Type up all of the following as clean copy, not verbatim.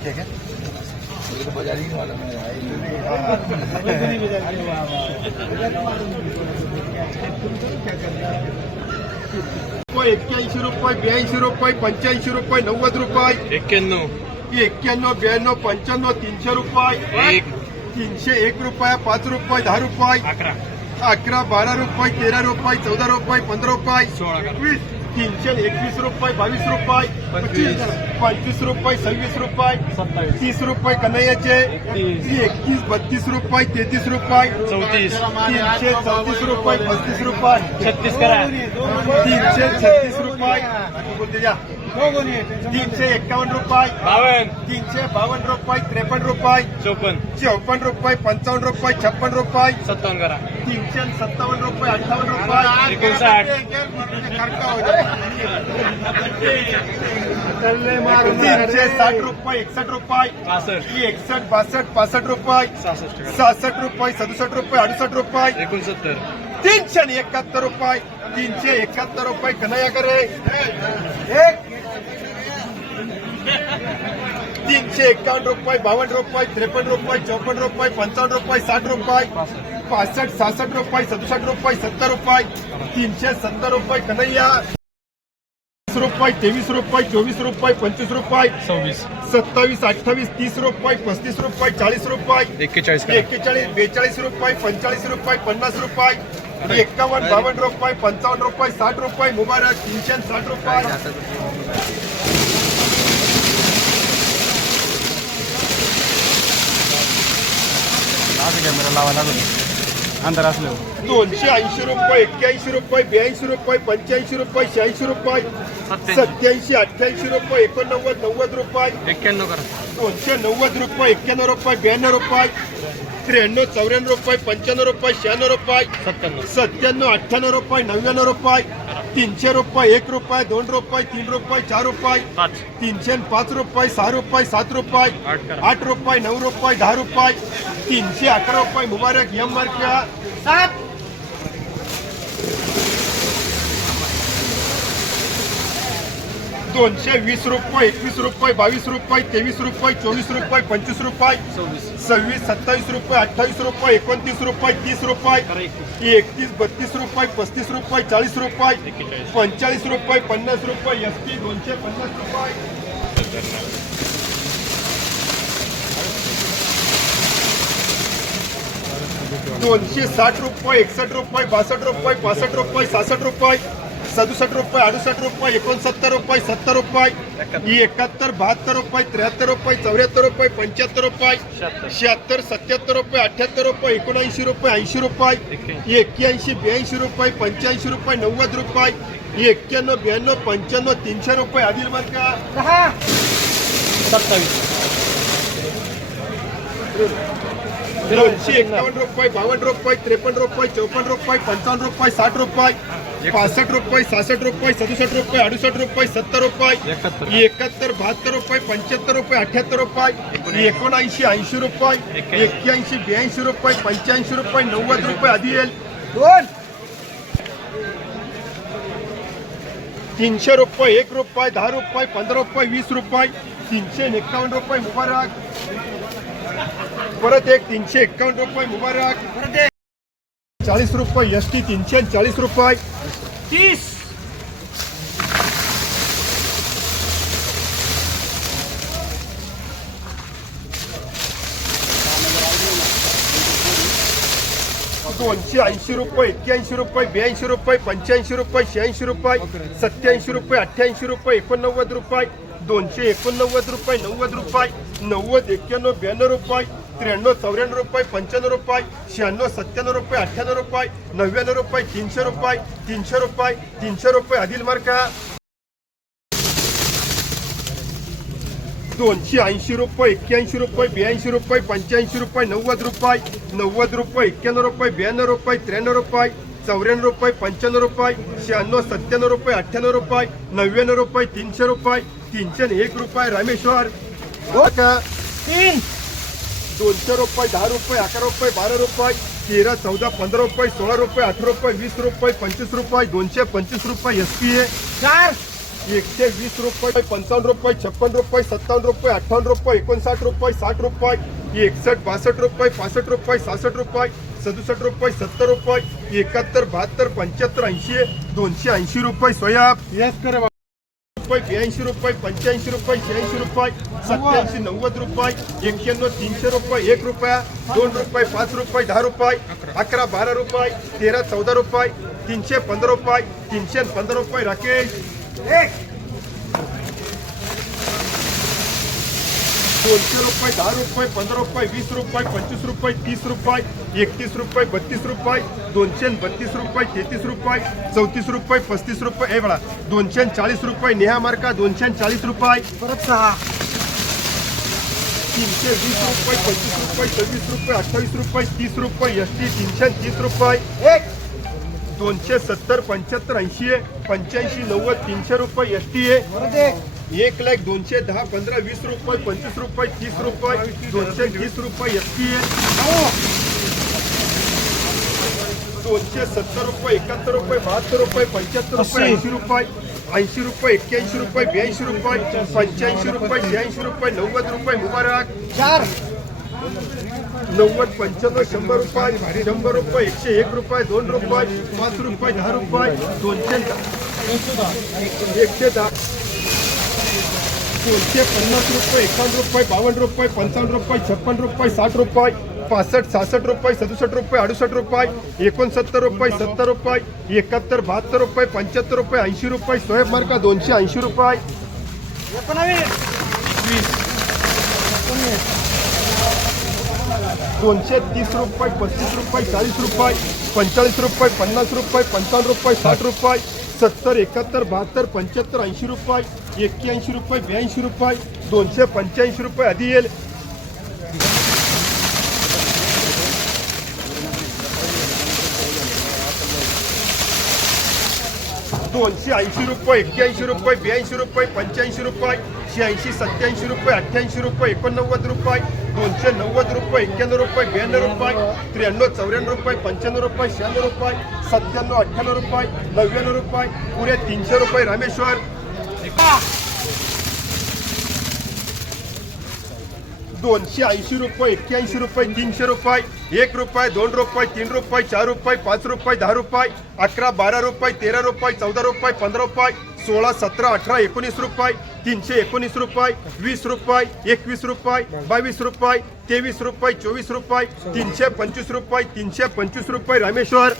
ठीक है बाजार ही वाला मैं रुपये 81 रुपये 82 रुपये 85 रुपये 90 रुपये 91 91 92 95 300 रुपये 301 रुपये 5 रुपये 10 रुपये 11 12 रुपये 13 रुपये 14 रुपये 15 रुपये 20 321 रुपये 22 रुपये 25 रुपये 26 रुपये 30 रुपये कन्हैयाचे 31 32 रुपये 33 रुपये 334 रुपये 35 रुपये 36 करा 336 रुपये बोलते जा 351 रुपये 352 रुपये 53 रुपये 54 रुपये 55 रुपये 56 रुपये 57 करा 357 रुपये 58 रुपये 360 रुपये 61 रुपये 61 62 65 रुपये 66 रुपये 67 रुपये 68 रुपये 371 रुपये 371 रुपये कन्हैया करे 351 रुपये 52 रुपये 53 रुपये 54 रुपये 55 रुपये 60 रुपये 65 66 रुपये 67 रुपये 70 रुपये 370 रुपये कन्हैया रुपये 23 रुपये 24 रुपये 25 रुपये 27 28 30 रुपये 35 रुपये 40 रुपये 41 42 रुपये 45 रुपये 50 रुपये 51 52 रुपये 55 रुपये 60 रुपये मुबारक 360 रुपये कॅमेरा लावायला अंतर असलं 280 रुपये 81 रुपये 82 रुपये 85 रुपये 86 रुपये 87 88 रुपये 89 90 रुपये 91 करा 290 रुपये 91 रुपये 92 रुपये 93 94 रुपये 95 रुपये 96 रुपये 97 98 रुपये 99 रुपये 300 रुपये 1 रुपये 2 रुपये 3 रुपये 4 रुपये 305 रुपये 6 रुपये 7 रुपये 8 रुपये 9 रुपये 10 रुपये 311 रुपये मुबारक यम मार्क 7 220 रुपये 21 रुपये 22 रुपये 23 रुपये 24 रुपये 25 रुपये 26 27 रुपये 28 रुपये 29 रुपये 30 रुपये 31 32 रुपये 35 रुपये 40 रुपये 45 रुपये 50 रुपये एसटी 250 रुपये 260 रुपये 61 रुपये 62 रुपये 65 रुपये 66 रुपये 67 रुपये 68 रुपये 69 रुपये 70 रुपये 71 72 रुपये 73 रुपये 74 रुपये 75 रुपये 76 77 रुपये 78 रुपये 79 रुपये 80 रुपये 81 82 रुपये 85 रुपये 90 रुपये 91 92 95 300 रुपये आदिल मार्का 251 रुपये 52 रुपये 53 रुपये 54 रुपये 55 रुपये 60 रुपये 65 रुपये 66 रुपये 67 रुपये 68 रुपये 70 रुपये 71 72 रुपये 75 रुपये 78 रुपये 79 80 रुपये 81 82 रुपये 85 रुपये 90 रुपये आदिल 300 रुपये 1 रुपये 10 रुपये 15 रुपये 20 रुपये 351 रुपये मुबारक परत एक 351 रुपये मुबारक 40 रुपये एसटी 340 रुपये 30 280 रुपये 81 रुपये 82 रुपये 85 रुपये 86 रुपये 87 रुपये 88 रुपये 89 रुपये 289 रुपये 90 रुपये 90 91 92 रुपये 93 94 रुपये 95 रुपये 96 97 रुपये 98 रुपये 99 रुपये 300 रुपये 300 रुपये 300 रुपये आदिल मार्का 280 रुपये 81 रुपये 82 रुपये 85 रुपये 90 रुपये 90 रुपये 91 रुपये 92 रुपये 93 रुपये 94 रुपये 95 रुपये 96 97 रुपये 98 रुपये 99 रुपये 300 रुपये 301 रुपये रामेश्वर 3 200 रुपये 10 रुपये 11 रुपये 12 रुपये 13, 14, 15 रुपये, 16 रुपये, 18 रुपये, 20 रुपये, 25 रुपये, 225 रुपये SPA 120 रुपये, 55 रुपये, 56 रुपये, 57 रुपये, 58 रुपये, 59 रुपये, 60 रुपये, 61, 62 रुपये, 65 रुपये, 66 रुपये, 67 रुपये, 70 रुपये, 71, 72, 75, 80, 280 रुपये सोयाब रुपये, 82 रुपये, 85 रुपये, 86 रुपये, 87, 90 रुपये, 91, 300 रुपये, 1 रुपया, 2 रुपये, 5 रुपये, 10 रुपये, 11, 12 रुपये, 13, 14 रुपये, 315 रुपये, 315 रुपये राकेश 200 रुपये, 10 रुपये, 15 रुपये, 20 रुपये, 25 रुपये, 30 रुपये, 31 रुपये, 32 रुपये, 232 रुपये, 33 रुपये, 34 रुपये, 35 रुपये, हे बघा 240 रुपये, नेहा मार्का 240 रुपये, 320 रुपये, 25 रुपये, 26 रुपये, 28 रुपये, 30 रुपये, ST 330 रुपये, 270, 75, 80, 85, 90, 300 रुपये STA 1,00,000, 210, 15, 20 रुपये, 25 रुपये, 30 रुपये, 220 रुपये SPA 270 रुपये, 71 रुपये, 72 रुपये, 75 रुपये, 80 रुपये, 80 रुपये, 81 रुपये, 82 रुपये, 85 रुपये, 86 रुपये, 90 रुपये मुबारक 90, 95, 100 रुपये, 100 रुपये, 101 रुपये, 2 रुपये, 5 रुपये, 10 रुपये, 210, 110, 250 रुपये, 51 रुपये, 52 रुपये, 55 रुपये, 56 रुपये, 60 रुपये, 65, 66 रुपये, 67 रुपये, 68 रुपये, 69 रुपये, 70 रुपये, 71, 72 रुपये, 75 रुपये, 80 रुपये, सोहेब मार्का 280 रुपये, 230 रुपये, 35 रुपये, 40 रुपये, 45 रुपये, 50 रुपये, 55 रुपये, 60 रुपये, 70, 71, 72, 75, 80 रुपये, 81 रुपये, 82 रुपये, 285 रुपये आदिल 280 रुपये, 81 रुपये, 82 रुपये, 85 रुपये, 86, 87 रुपये, 88 रुपये, 89 रुपये, 290 रुपये, 91 रुपये, 92 रुपये, 93, 94 रुपये, 95 रुपये, 96 रुपये, 97, 98 रुपये, 99 रुपये, पुरे 300 रुपये रामेश्वर 280 रुपये, 81 रुपये, 300 रुपये, 1 रुपये, 2 रुपये, 3 रुपये, 4 रुपये, 5 रुपये, 10 रुपये, 11, 12 रुपये, 13 रुपये, 14 रुपये, 15 रुपये, 16, 17, 18, 19 रुपये, 319 रुपये, 20 रुपये, 21 रुपये, 22 रुपये, 23 रुपये, 24 रुपये, 325 रुपये, 325 रुपये रामेश्वर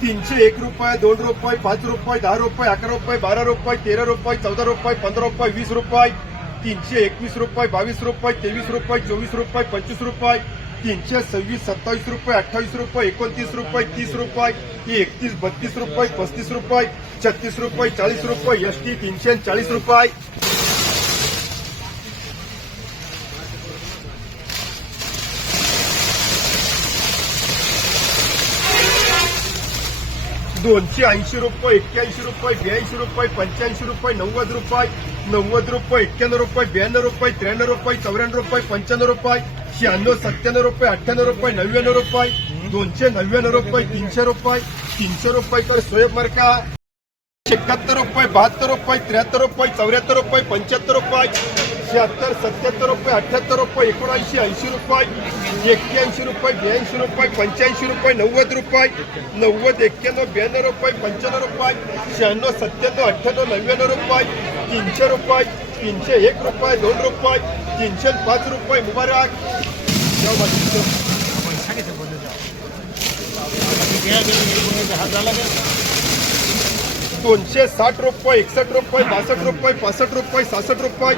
301 रुपये, 2 रुपये, 5 रुपये, 10 रुपये, 11 रुपये, 12 रुपये, 13 रुपये, 14 रुपये, 15 रुपये, 20 रुपये, 321 रुपये, 22 रुपये, 23 रुपये, 24 रुपये, 25 रुपये, 326, 27 रुपये, 28 रुपये, 29 रुपये, 30 रुपये, 31, 32 रुपये, 35 रुपये, 36 रुपये, 40 रुपये, ST 340 रुपये 280 रुपये, 81 रुपये, 82 रुपये, 85 रुपये, 90 रुपये, 91 रुपये, 91 रुपये, 92 रुपये, 93 रुपये, 94 रुपये, 95 रुपये, 96, 97 रुपये, 98 रुपये, 99 रुपये, 299 रुपये, 300 रुपये, 300 रुपये तर सोहेब मार्का 71 रुपये, 72 रुपये, 73 रुपये, 74 रुपये, 75 रुपये, 76, 77 रुपये, 78 रुपये, 79, 80 रुपये, 81 रुपये, 82 रुपये, 85 रुपये, 90 रुपये, 90, 91, 92 रुपये, 95 रुपये, 96, 97, 98, 99 रुपये, 300 रुपये, 301 रुपये, 2 रुपये, 305 रुपये मुबारक 260 रुपये, 61 रुपये, 62 रुपये, 65 रुपये, 66 रुपये,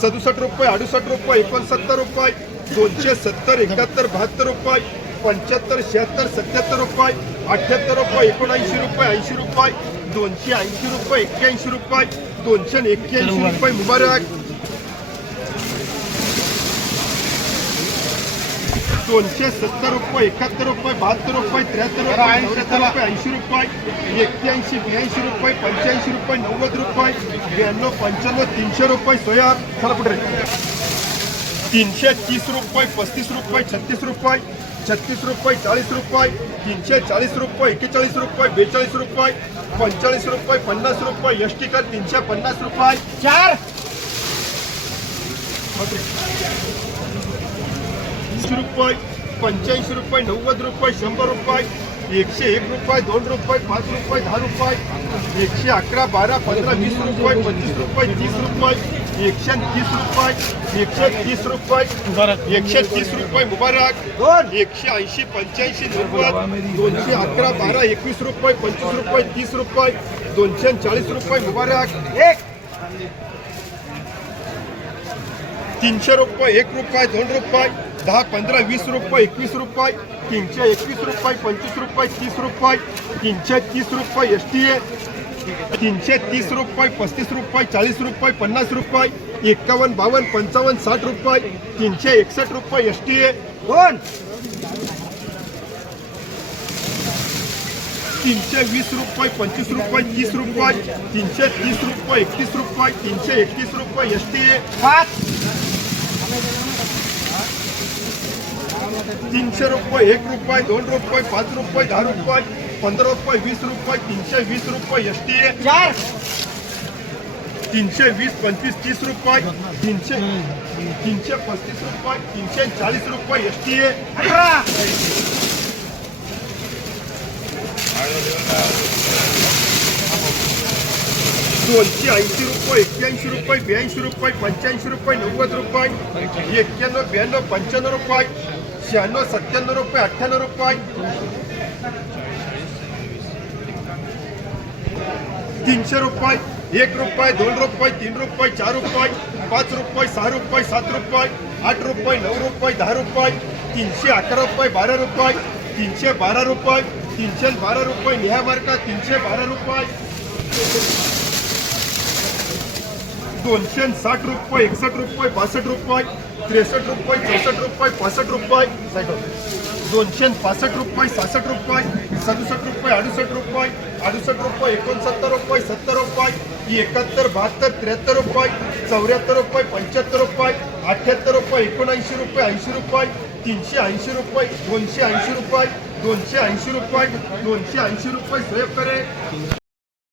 67 रुपये, 68 रुपये, 69 रुपये, 270, 71, 72 रुपये, 75, 76, 77 रुपये, 78 रुपये, 79 रुपये, 80 रुपये, 280 रुपये, 81 रुपये, 281 रुपये मुबारक 270 रुपये, 71 रुपये, 72 रुपये, 73 रुपये, 74 रुपये, 80 रुपये, 81, 82 रुपये, 85 रुपये, 90 रुपये, 92, 95, 300 रुपये सोया. चला पुढे 330 रुपये, 35 रुपये, 36 रुपये, 36 रुपये, 40 रुपये, 340 रुपये, 41 रुपये, 42 रुपये, 45 रुपये, 50 रुपये, एसटी कर 350 रुपये. 4 रुपये, 85 रुपये, 90 रुपये, 100 रुपये, 101 रुपये, 2 रुपये, 5 रुपये, 10 रुपये, 111, 12, 15, 20 रुपये, 25 रुपये, 30 रुपये, 130 रुपये, 130 रुपये, 130 रुपये मुबारक. 180, 85, 90, 211, 12, 21 रुपये, 25 रुपये, 30 रुपये, 240 रुपये मुबारक. 300 रुपये, 1 रुपये, 2 रुपये, 10, 15, 20 रुपये, 21 रुपये, 321 रुपये, 25 रुपये, 30 रुपये, 330 रुपये एसटी, 330 रुपये, 35 रुपये, 40 रुपये, 50 रुपये, 51, 52, 55, 60 रुपये, 361 रुपये एसटी. 320 रुपये, 25 रुपये, 30 रुपये, 330 रुपये, 31 रुपये, 331 रुपये एसटी. 300 रुपये, 1 रुपये, 2 रुपये, 5 रुपये, 10 रुपये, 15 रुपये, 20 रुपये, 320 रुपये एसटी. 320, 25, 30 रुपये, 335 रुपये, 340 रुपये एसटी. 280 रुपये, 81 रुपये, 82 रुपये, 85 रुपये, 90 रुपये, 91, 92, 95 रुपये, 96, 97 रुपये, 98 रुपये, 300 रुपये, 1 रुपये, 2 रुपये, 3 रुपये, 4 रुपये, 5 रुपये, 6 रुपये, 7 रुपये, 8 रुपये, 9 रुपये, 10 रुपये, 311 रुपये, 12 रुपये, 312 रुपये, 312 रुपये निहा मार्का 312 रुपये. 260 रुपये, 61 रुपये, 62 रुपये, 63 रुपये, 64 रुपये, 65 रुपये, 265 रुपये, 66 रुपये, 67 रुपये, 68 रुपये, 68 रुपये, 69 रुपये, 70 रुपये, 71, 72, 73 रुपये, 74 रुपये, 75 रुपये, 78 रुपये, 79 रुपये, 80 रुपये, 380 रुपये, 280 रुपये, 280 रुपये, 280 रुपये. सोय करे.